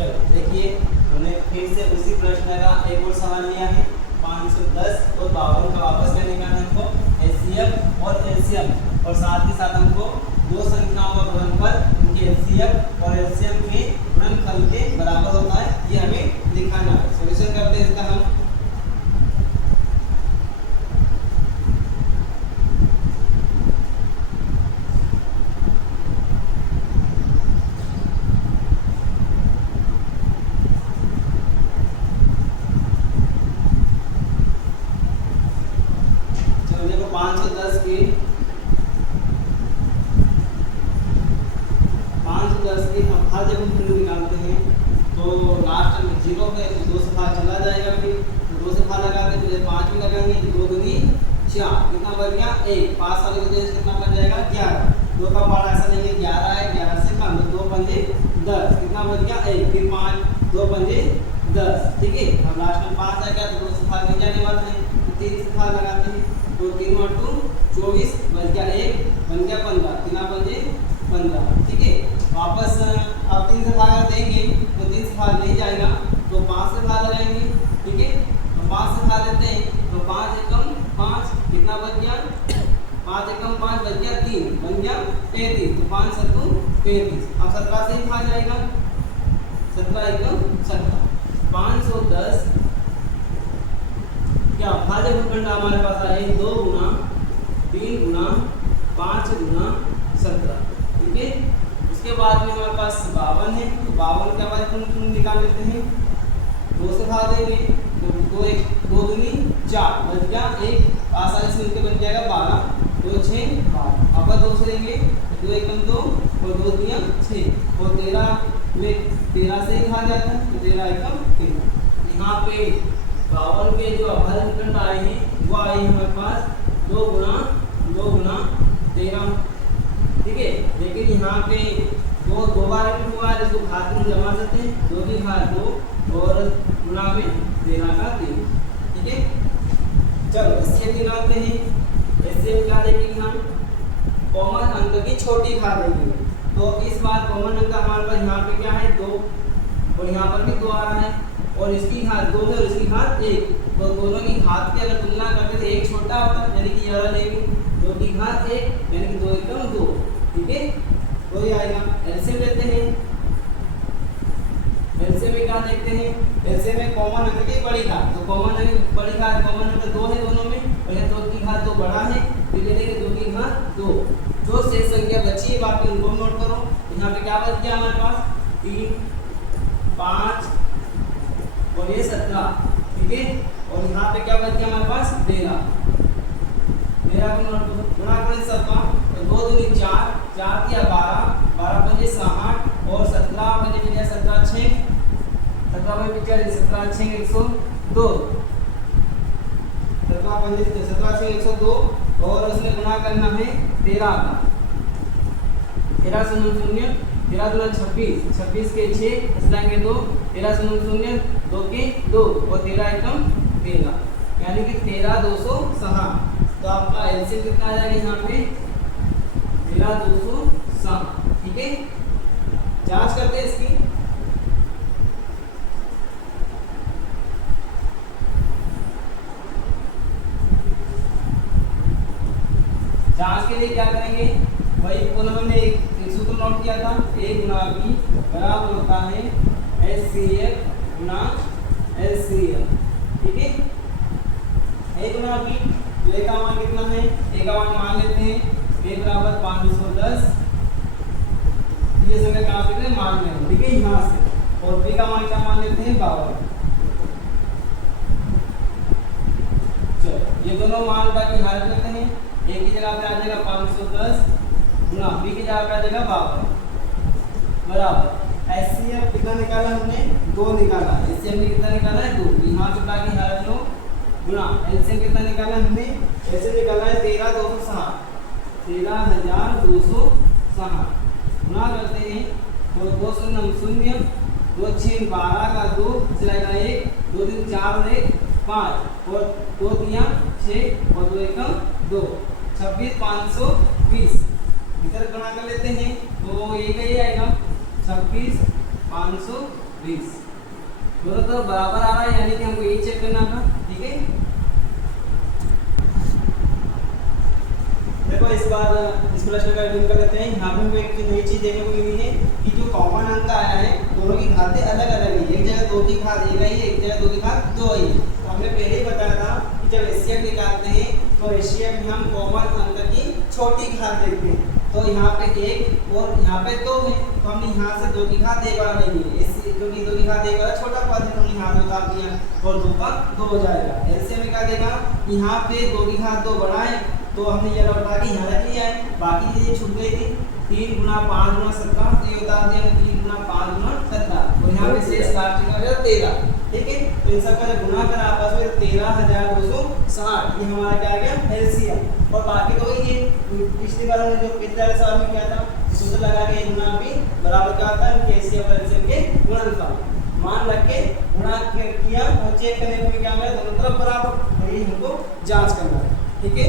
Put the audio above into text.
चलो देखिए, हमने फिर से उसी प्रश्न का एक और सवाल लिया है। 510 और 52 का वापस क्या निकालना है हमको, एचसीएफ और एलसीएम, और साथ ही साथ हमको दो संख्याओं का गुणनफल उनके एचसीएफ और एलसीएम के गुणनफल के बराबर होता है, ये हमें दिखाना है। सॉल्यूशन करते हैं इसका हम। देखो 510 के 510 के अभाज्य जब हम निकालते हैं तो लास्ट में 0 पे 2 से भाग चला जाएगा, फिर 2 से भाग लगा के तो 5 में लगाएंगे तो 2 दूनी 4, कितना बच गया 1। 5 वाले को कितना बच जाएगा 11। 2 का पार्ट ऐसा नहीं है 11 है, 11 से कम, 2 पंजे 10, कितना बच गया 1। फिर 5 2 पंजे 10, ठीक है। अब लास्ट में 5 आ गया तो 2 से भाग नहीं जाने वाला है, तो 3 से भाग लगाते हैं तो 3 और 2 24, बच गया 1, बन गया 15, कितना बचे 15, ठीक है। वापस अब 3 से भाग देंगे तो 3 से भाग नहीं जाएगा तो 5 से भाग लगाएंगे, ठीक है। तो 5 से भाग देते हैं तो 5 एकम 5, कितना बच गया 5 एकम 5 बच गया 3, बन गया 33, तो 5 सत्तू 33। अब 17 से ही भाग जाएगा, 17 एकम 17। 510 क्या भाज्य भूखंड हमारे पास आए 2 गुना 3 गुना 5 गुना 17, ठीक है। उसके बाद में हमारे पास 52 है, तो 52 का भाज्य निकाल लेते हैं। 2 से भाग देंगे तो 2 1 2 दूनी 4, बच गया 1, आसानी से मिलकर बन जाएगा 12, 2 6 12। अब 2 से देंगे 2 एकम 2 और 2 दिया 6 और 13 में 13 से ही भाग जाता है तो 13 एकम 13। यहाँ पे 52 के जो अभाज्य भूखंड आए हैं वो आए हमारे पास 2 गुना 13, ठीक है। लेकिन यहाँ पे दो बार हुआ है, जिसको घात में जमा सकते हैं, 2 की घात 2 और गुणा में 13 का 3, ठीक है। चलो इससे निकालते हैं। इससे क्या देखेंगे हम, कॉमन अंक की छोटी घात देखेंगे। तो इस बार कॉमन अंक हमारे पास यहाँ पे क्या है 2, और यहाँ पर भी 2 आ रहा है, और इसकी घात 2 है और इसकी घात 1, तो दोनों की घात की अगर तुलना करते तो 1 छोटा होता है, यानी कि ये वाला लेंगे 2 की घात 1, यानी कि 2 एकम 2, ठीक है। तो ये आएगा। एलसीएम लेते हैं। एलसीएम में क्या देखते हैं, एलसीएम में कॉमन अंक की बड़ी घात, तो कॉमन अंक बड़ी घात कॉमन अंक 2 है दोनों में, और यहाँ 2 की घात 2 बड़ा है, फिर ले लेंगे 2 की घात 2। जो शेष संख्या बची है बाकी उनको नोट करो। यहाँ पे क्या बच गया हमारे पास 3 5 और ये 17, ठीक है। और यहाँ पे क्या बच गया हमारे पास 13 को नोट करो। गुणा करें सबका तो 2 दूनी 4, 4 दिया 12, 12 पंजे 60 और 17 पंजे मिल गया 17 6, 17 पंजे 17 6 102, 17 पंजे 17 6 102, और उसमें गुणा करना है 13 का। 13 शून्य शून्य 13 दूना 26, 26 के 6 इसलाएंगे 2, 13 शून्य शून्य 2 के 2 और 13 एकम 13, यानी कि 13 206। तो आपका एलसीएम कितना आ जाएगा यहाँ पे 13 206, ठीक है। जांच करते हैं इसकी। जांच के लिए क्या करेंगे, वही पुनः हमने एक सूत्र नोट किया था, a गुना b बराबर होता है HCF गुना LCM, ठीक है। a गुना b, तो a का मान कितना है, a का मान लेते हैं a बराबर 510, ये संख्या कहाँ से मान लेंगे, ठीक है, यहाँ से। और b का मान क्या मान लेते हैं 52। चलो ये दोनों मान का हल करते हैं। a की जगह पे आ जाएगा 510 गुना b की जगह पे आ जाएगा 52 बराबर HCF कितना निकाला हमने 2 निकाला, HCF ने कितना निकाला है 2, यहाँ से बाकी हल लो गुना LCM कितना निकाला हमने, LCM निकाला है 13 260, 13260 गुना करते हैं तो 2 शून्य शून्य 2 6 12 का 2 चलेगा 1, 2 3 4 और 1 5 और 2 दिया 6 और 2 एकम 2, 26 520। इधर गुणा कर लेते हैं तो ये क्या आएगा 26 520 20 दोनों तरफ बराबर आ रहा है, यानी कि हमको ये चेक करना था। ठीक है, देखो इस बार इस प्रश्न का डिन कर लेते हैं। यहाँ पे हमको एक नई चीज देखने को मिली है कि जो कॉमन अंक आया है दोनों की घातें अलग अलग है। एक जगह 2 की घात 1 आई है, एक जगह 2 की घात 2 आई है। तो हमने पहले ही बताया था कि जब एचसीएफ निकालते हैं तो एचसीएफ में हम कॉमन अंक की छोटी घात देखते हैं। तो यहाँ पे 1 और यहाँ पे 2 है, तो हमने यहाँ से 2 की घात 1 वाला नहीं है, क्योंकि 2 की घात 1 वाला छोटा पद है, तो हमने यहाँ 2 उतार दिया और 2 का 2 हो जाएगा। एलसीएम में क्या देगा, यहाँ पे 2 की घात 2 बड़ा है, तो हमने ये लौटा के यहाँ रख लिया है। बाकी चीजें छूट गई थी, 3 गुना 5 गुना 17, तो ये उतार दिया 3 गुना 5 गुना 17, और यहाँ पे शेष काट हो जाएगा 13। ठीक है, तो इन सबका जब गुना करा आपस में 13,260, ये हमारा क्या आ गया एलसीएम। और बाकी तो वही है, पिछली बार हमने जो पिछले सवाल में किया था सूत्र लगा के गुना भी बराबर क्या होता है एलसीएम और एलसीएम के गुणनफल मान रख के गुणा किया और चेक करने में क्या मिला, दोनों तरफ बराबर, तो ये हमको जांच करना है। ठीक है।